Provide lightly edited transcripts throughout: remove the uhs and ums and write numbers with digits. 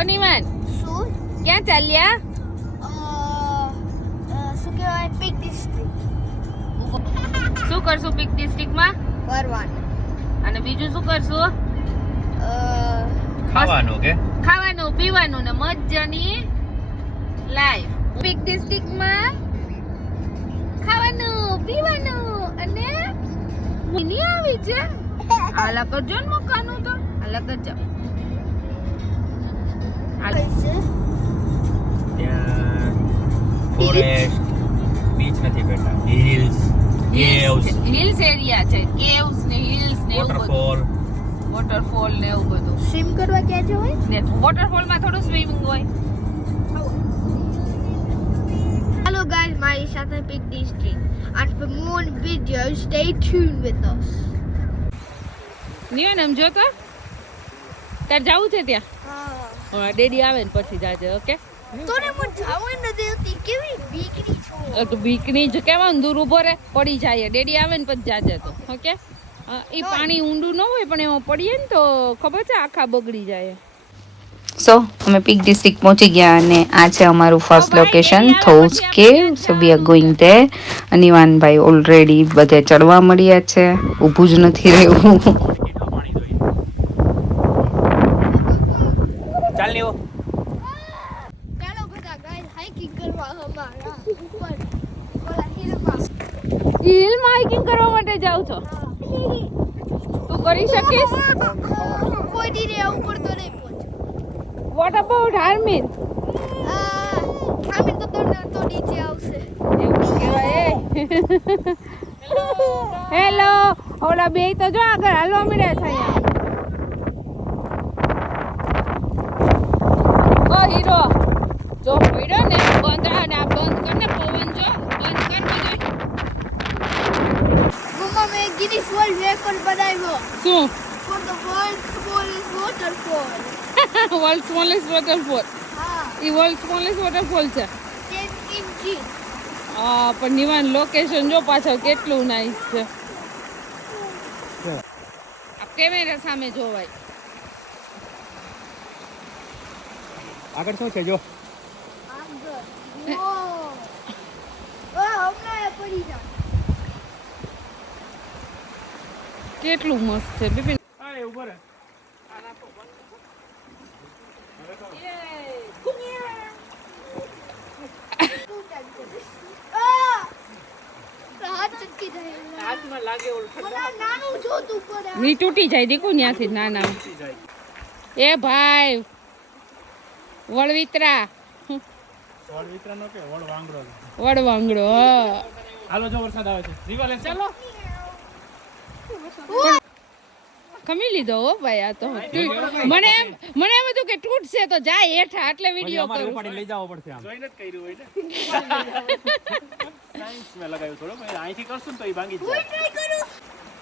અનિમાન શું ક્યાં ચાલ્યા? શું કહેવાય પીક ડિસ્ટ્રિક્ટ શું કરશું પીક ડિસ્ટ્રિક્ટમાં? ફરવાનું અને બીજું શું કરશું? ખાવાનું કે ખાવાનું પીવાનું ને મજાની લાઈફ. પીક ડિસ્ટ્રિક્ટમાં ખાવાનું પીવાનું અને મિની આવી છે. હાલા કરજો ને મકાનું તો હાલા કરજો. ત્યાં ફોરેસ્ટ બીચ નથી બેટા, હિલ્સ, કેવ્સ, હિલ્સ એરિયા છે. કેવ્સ ને હિલ્સ ને એવું બધું. વોટરફોલ. વોટરફોલ ને એવું બધું. સ્વિમ કરવા ક્યાં જવાય? ને વોટરફોલ માં થોડું સ્વિમિંગ હોય. Hello guys, મારી સાથે peak district and for more videos stay tuned with us. નિયન એમ જોતો તાર જાવું છે ત્યાં? હા ડેડી આવે ને પછી જાજે. ઓકે તોને મને જાવું નથી હોતી કેવી બીકની છો. તો બીકની જ કહેવાનું, દૂર ઉભો રે પડી જાય. ડેડી આવે ને પછી જાજે તો. ઓકે એ પાણી ઊંડું ન હોય પણ એમાં પડીએ ને તો ખબર છે આખા બગડી જાય. સો અમે પીક ડિસ્ટ્રિક્ટ પહોંચી ગયા અને આ છે અમારું first location those cave. So we are going there. અનિવાનભાઈ ઓલરેડી બધે ચડવા મળ્યા છે, ઊભું જ નથી રહેવું. ચાલ લેવો. ચાલો બધા ગાઈસ હાઇકિંગ કરવા અમારા ઉપર ઓલા હિલમાં. હિલમાં હાઇકિંગ કરવા માટે જાવ છો? તું કરી શકીશ? કોઈ દી રે ઉપર તો નહીં પહોંચ. What about Harmin? આમે તો નીચે આવશે. એવું કહેવાય. હેલો ઓલા બે તો જો આગળ હાલવા મળ્યા છે અહીંયા. ઓ હીરો જો પડ્યો ને બંધ અને આ બંધ કર ને પવન જો બંધ કર બધું. મમ્મા મેં ગિનિસ વર્લ્ડ રેકોર્ડ બનાવ્યો શું? for the world's smallest waterfall. World smallest waterfall. હા ઈ વર્લ્ડ સ્મોલેસ્ટ વોટરફોલ છે. 10 inches. પણ નિવાન લોકેશન જો પાછળ કેટલું નાઈસ છે. આ કેમેરા સામે જોવાય. આગળ શું છે જો? આગળ. ઓ હમણાં પડી જા. કેટલું મસ્ત છે બિપિન. અરે ઉભો રહે. હાથ ચટકી જાય. હાથમાં લાગે ઓલું મને નાનું જોતું પડે. ની તૂટી જાય દીકુ ન્યાથી નાના. એ ભાઈ વળવિતરા વળ વિતરાનો કે વળ વાંગડો. વડવાંગડો. હાલો જો વરસાદ આવે છે. રીવા લે ચાલો. ખમી લીધો હો ભાઈ. આ તો મને એમ હતું કે તૂટશે તો જાય હેઠા એટલે વિડિયો અમારે કરું. ઉપાડી લઈ જવો પડશે આમ. જોઈને જ કર્યું હોય ને. સાયન્સ મે લગાવ્યું થોડો. મેં અહીંથી કરશું ને તો એ ભાંગી હું જાય. ટ્રાય કરું.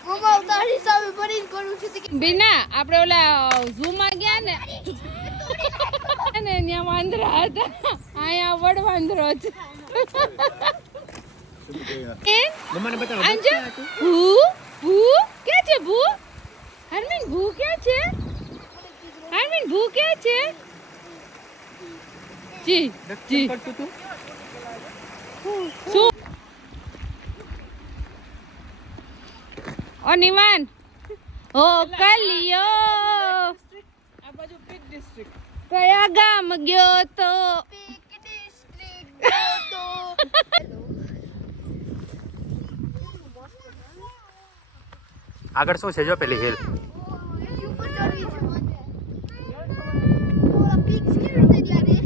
મમ્મા તારી સામે ભરીને કરું છું કે બીના આપણે ઓલા ઝૂ માં ગયા ને ત્યાં વાંદરા હતા. અહીંયા વડવાંદરો છે. મમ્માને બતાવો. અંજુ ભૂ ભૂ ક્યાં છે ભૂ? હરમીન ભૂ ક્યાં છે? હરમીન ભૂ ક્યાં છે? જી જી કરતું તું. શું? ઓ નિવાન ઓ કલિયો આ બાજુ પીક ડિસ્ટ્રિક્ટ. કયા ગામ ગયો તો? પીક ડિસ્ટ્રિક્ટ તો આગળ શું છે જો પેલી હિલ. ઉપર ચડવી છે મને. ઓલા પીક્સ કેવી રીતે ગયા રે?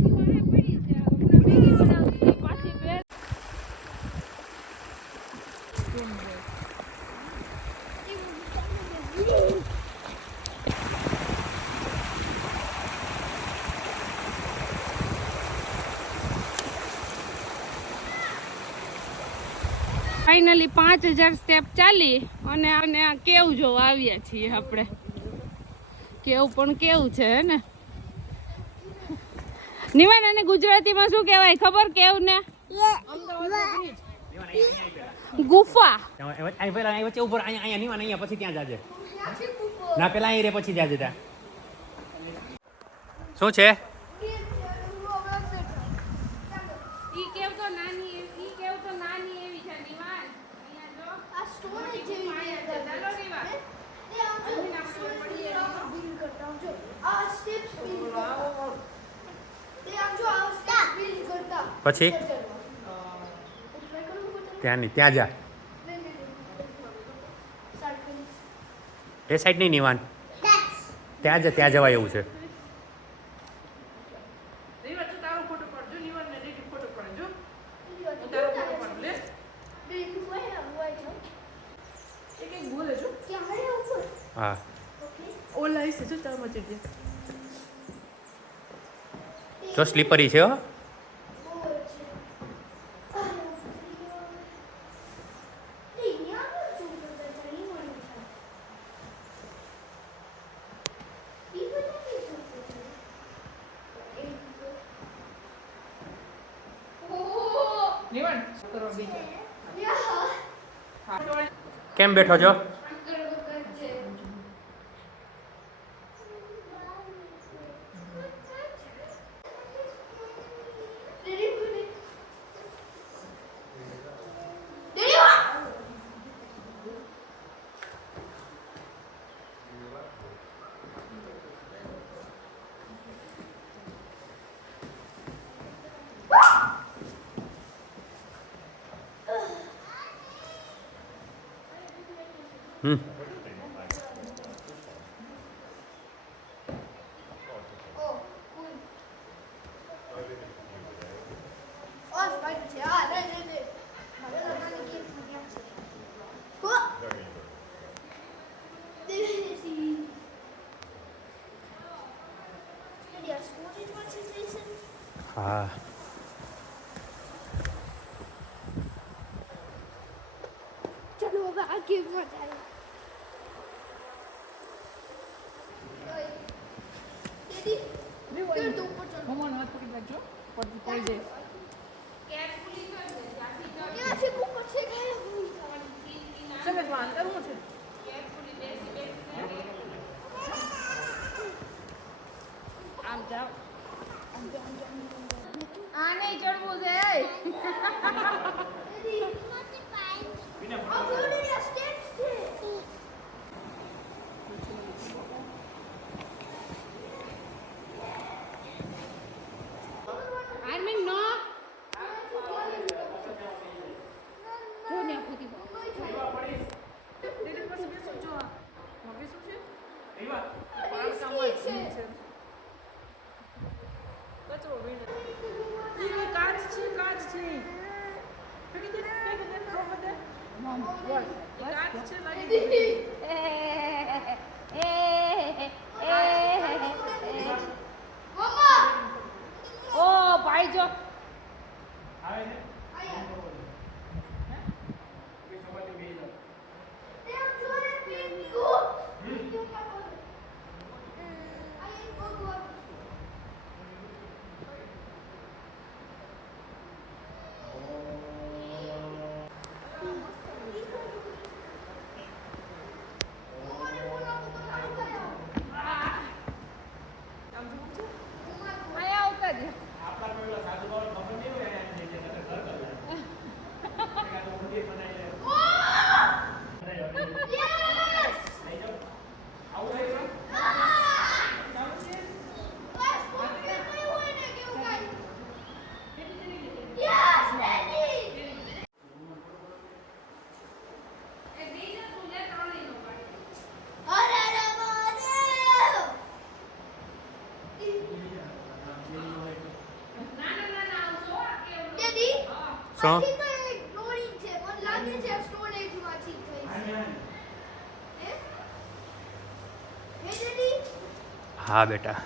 ફાઇનલી 5000 સ્ટેપ ચાલી અને આ કેવ જોવા આવ્યા છીએ આપણે. કેવ પણ કેવું છે હે ને નિવાન? અને ગુજરાતીમાં શું કહેવાય ખબર કેવ ને? ગુફા. અહીં પેલા અહીં વચ્ચે ઉપર અહીંયા નીવા અહીંયા પછી ત્યાં જાજે. ના પેલા અહીં રે પછી જાજે ત્યાં. શું છે? સ્ટોરેજ જેવી બિલ્ડ કરતા જો આ સ્ટેપ્સ બિલ્ડ કરતા તે આમ જો આ સ્ટેપ્સ બિલ્ડ કરતા પછી ત્યાં નહીં, ત્યાં જા. એ સાઈડ નહીં નિવાન, ત્યાં જવાય એવું છે. હા જો સ્લીપરી છે હો. કેમ બેઠો છો? હા ચલો હવે આ ગેમમાં ચાલો દીદી કર દો ઉપર ચલો મમ્મા હાથ પકડી રાખજો પડતી પડી જાય. ત્યાં છે ઉપર છે ખાય ભૂલ થવાની સમજમાં અંદર હું છે આમ જાઓ આ નહીં ચડવું છે. દીદી આ બોર્ડના સ્ટેપ્સ છે આર્મિન નો જો ને ખુદી દીદી પાસે બેસો જો આ બેસો છે એવા પાર સામા છે કચરો વેણ ઈ કાચ છે ફેંકી દે ડ્રોપ દે મમ બોલ કાચ છે લાગી દીદી મમ્મા ઓ ભાઈ જો ત્યાં જોરે પિંકુ આઈ ભગવાન આયા આવતા જ શું? હા બેટા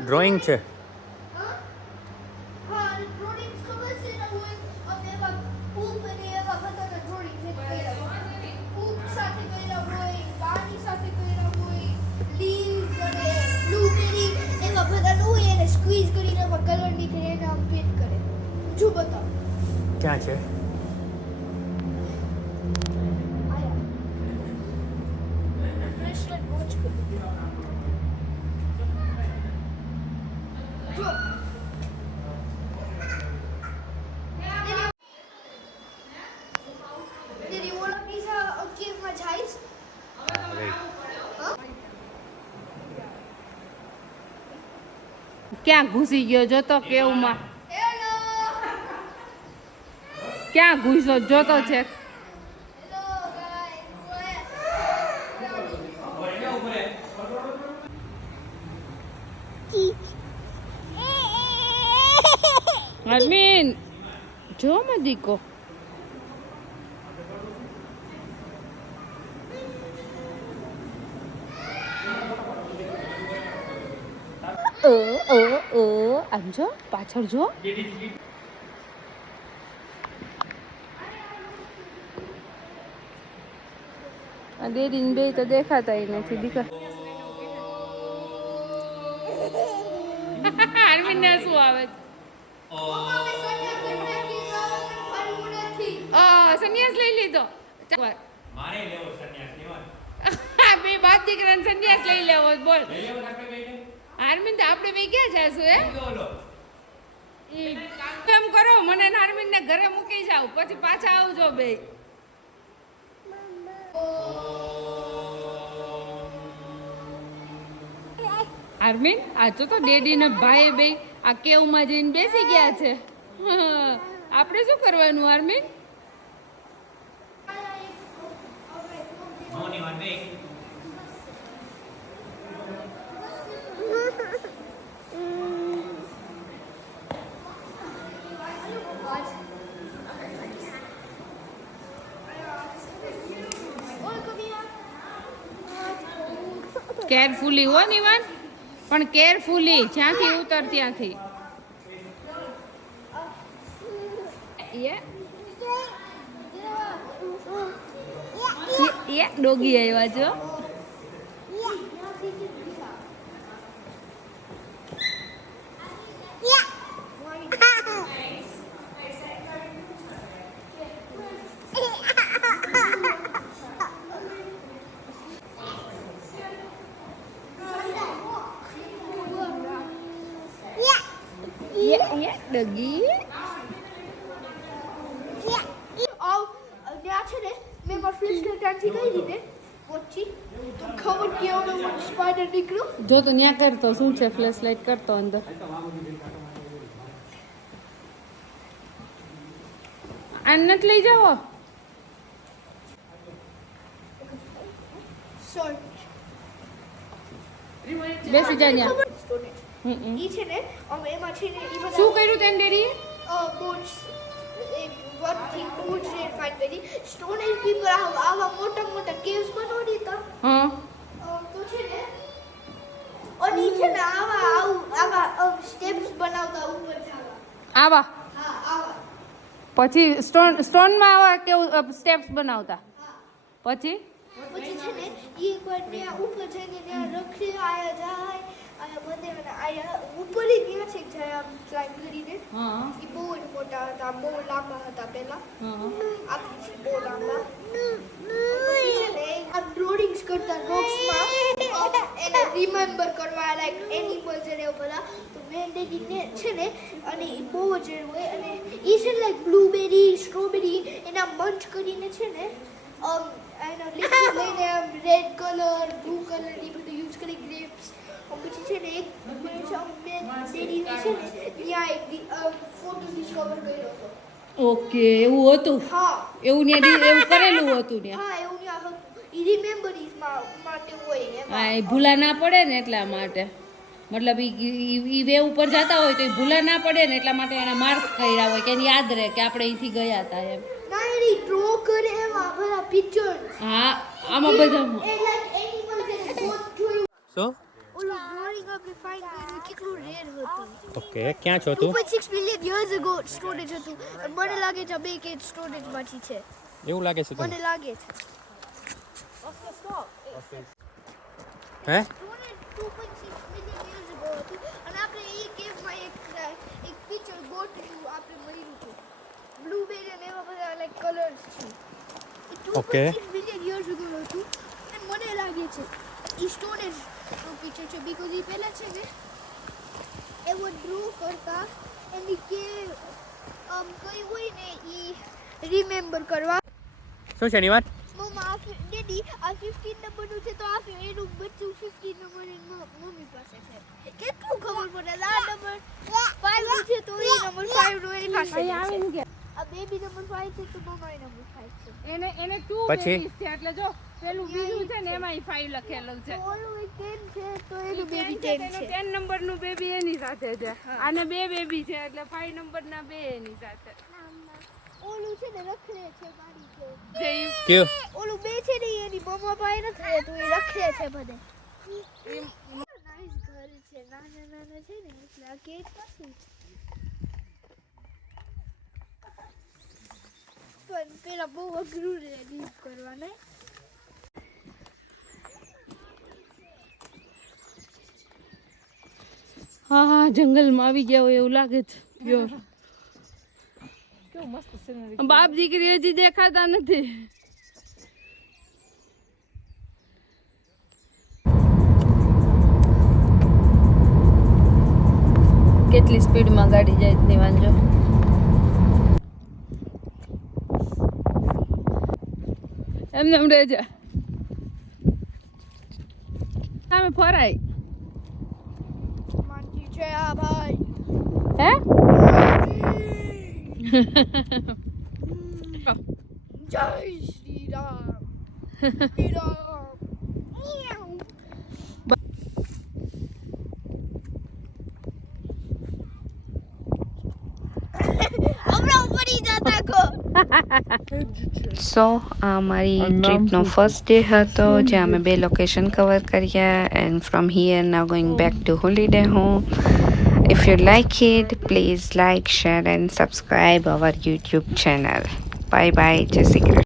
ડ્રોઈંગ છે. સ્ક્વીઝ કરીને કલર નીકળે એને આમ ફિટ કરે જો બતાવ ક્યાં છે? આયા ફ્રેશનેટ વોચ કર જો ક્યાં ઘૂસી ગયો જોતો કેવમાં ક્યાં ઘૂસ્યો જોતો છે અરમીન જો માં દીકો આમ જો પાછળ જો આ ડેડી બે તો દેખાતા નથી દીકરા અરમીન ને શું આવે સંન્યાસ લઈ લીધો મારે લેવો સંન્યાસ લેવાનો બે બાપ દીકરાને સંન્યાસ લઈ લેવો બોલ આર્મીન તો આપણે બે ક્યાં જાશું એમ કરો મને આર્મીન ને ઘરે મૂકી જાવ પછી પાછા આવજો બે આર્મીન આ તો ડેડી ને ભાઈ બે આ કેવમાં જઈને બેસી ગયા છે આપણે શું કરવાનું આર્મીન મોની વાત નહીં કેરફુલી હો નિવાન પણ કેરફુલી જ્યાંથી ઉતર ત્યાંથી ડોગી આવ્યા છો ડોગી ત્યાં છે ને મેં મારા ફ્લેશ ત્યાંથી કઈ રીતે પછી તો ખબર કેવો સ્પાઈડર નીકળ્યો જો તો ન્યા કરતો શું છે ફ્લેશ લાઈટ કરતો અંદર આને નથી લઈ જાઓ બેસી જા ન્યા ઈ છે ને અમે એમાં છે ને ઈ શું કર્યું તેમ ડેડી બોટ્સ એક વન થિંગ બોટ્સ ને ફાઇન્ડ કરી સ્ટોનેજ પીપર આવા મોટા મોટા કેવ્સ બનાવી દીધા હા તો છે ને અને ઈ છે ને આવા સ્ટેપ્સ બનાવતા ઉપર જવા આવા હા આવા પછી સ્ટોનમાં આવા કેવું સ્ટેપ્સ બનાવતા પછી પછી છે ને ઈ એકવાર ત્યાં ઉપર જઈને ત્યાં રખડી આયા જાય આયા બધે અને આયા ઉપર ત્યાં છે જાય આમ ક્લાઇમ્બ કરીને હા ઈ બહુ જ મોટા હતા બહુ લાંબા હતા પહેલા હા આપણી છે બહુ લાંબા પછી છે ને આ ડ્રોઈંગ્સ કરતા રોક્સમાં એને રિમેમ્બર કરવા લાઈક એનિમલ્સ અને એવું બધા તો મેન ડેડી છે ને અને ઈ બહુ જ હોય અને ઈ છે લાઈક બ્લુબેરી સ્ટ્રોબેરી એના મંચ કરીને છે ને એનો લિક્વિડ લઈને રેડ કલર બ્લુ કલર એ બધું યુઝ કરી ગ્રેપ્સ પછી છે ને એક ડેડીને છે ને ત્યાં એક ફોટો ડિસ્કવર કર્યો હતો ઓકે એવું હતું હા એવું એવું કરેલું હતું ને હા એવું ત્યાં હતું ઈ રિમેમ્બરીઝ માટે હોય એમાં હા એ ભૂલા ના પડે ને એટલા માટે મતલબ ઈ વે ઉપર જતા હોય તો એ ભૂલા ના પડે ને એટલા માટે એના માર્ક કર્યા હોય કે એને યાદ રહે કે આપણે અહીંથી ગયા હતા એમ ના એની ડ્રો કરે એમાં બધા પિક્ચર્સ હા આમાં બધા એ લાઈક એનિમલ્સ એને બોટ જોયું શું ઓલું ડ્રોઈંગ આપણે ફાઇન્ડ કર્યું કેટલું રેર હતું ઓકે ક્યાં છો તું 2.6 મિલિયન યર્સ અગો સ્ટોરેજ હતું અને મને લાગે છે બે કે સ્ટોરેજ માંથી છે એવું લાગે છે મને લાગે છે હે સ્ટોરેજ 2.6 મિલિયન યર્સ અગો હતું અને આપણે એ કેવમાં એક પિક્ચર બોટ આપણે મળ્યું હતું બ્લુબેરી અને એવા બધા લાઈક કલર્સ છે Okay. 2.6 મિલિયન યર્સ અગો હતું અને મને લાગે છે ઈ સ્ટોરેજ પિક્ચર છે બીકોઝ ઈ પહેલા છે ને એવો ડ્રો કરતા એની કે કઈ હોય ને ઈ રિમેમ્બર કરવા શું છે નિવાન મમ્મા ડેડી આ 15 નંબરનું છે તો આ એનું બચ્ચું 15 નંબર મમ્મી પાસે છે કેટલું ખબર પડે પાસે અહીંયા આવીને કે આ બેબી નંબર 5 છે તો મમ્મા નંબર 5 છે એને 2 પછી? બેબીઝ છે એટલે જો પેલું બીજું છે ને એમાં 5 લખેલું છે. ઓલું 10 છે તો એનું બેબી 10 10 છે તેનું 10 નંબરનું બેબી એની સાથે છે. આને 2 બેબી છે એટલે 5 નંબરના 2 એની સાથે. ઓલું છે ને રખડે છે મારી જો જે ઈ કયું ઓલું બે છે ને એની મમ્મા પાસે નથી રહેતું એ રખડે છે બધે નાઈસ ઘર છે નાના નાના છે ને એટલે આ ગેટ પાછું પણ પેલા બહુ અઘરું રહે લીવ કરવાને હા જંગલમાં આવી ગયા હોય એવું લાગે છે પ્યોર. કેવું મસ્ત સિનરી. બાપ દીકરી હજી દેખાતા નથી. કેટલી સ્પીડમાં ગાડી જાય ની વાંજો. એમને એમ રહેજે સામે ફરાય માનજી છે આ ભાઈ હે જય શ્રી રામ શ્રી રામ મ્યાઉ. હમણાં પડી જતા કો સો આ અમારી ટ્રીપનો ફર્સ્ટ ડે હતો જ્યાં અમે 2 લોકેશન કવર કર્યા and from here now going back to holiday home. If you like it, please like, share and subscribe our YouTube channel. Bye bye. Jai Shri Krishna.